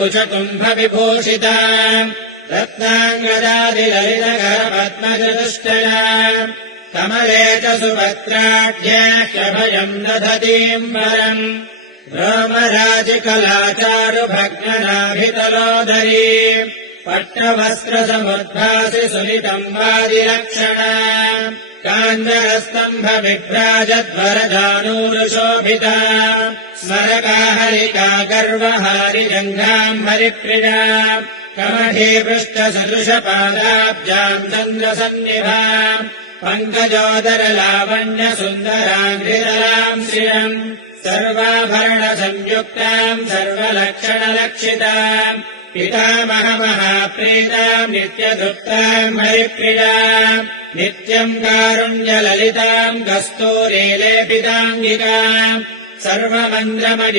कुचकुम्भविभूषिता रत्नाङ्गदादिललितकरपद्मचतुष्टया कमले च सुभद्राढ्याख्यभयम् दधतीम् वरम् रोमराजिकलाचारुभग्ननाभितलोदरी पट्टवस्त्रसमुद्भासि सुलितम् वादिलक्षणा काञ्जरस्तम्भविभ्राजद्वरजानूरुशोभिता स्मरकाहरिका गर्वहारिजङ्घाम् हरिप्रिया कमठीपृष्ठसदृशपादाब्जाम् चन्द्रसन्निभा पङ्कजोदरलावण्यसुन्दराङ्घ्रितराम् श्रियम् सर्वाभरणसंयुक्ताम् सर्वलक्षणलक्षिताम् पितामहमहाप्रीताम् नित्यदुक्ताम् हरिप्रियाम् नित्यम् कारुण्यललिताम् कस्तूरीलेपिताङ्गिकाम् सर्वमन्द्रमणि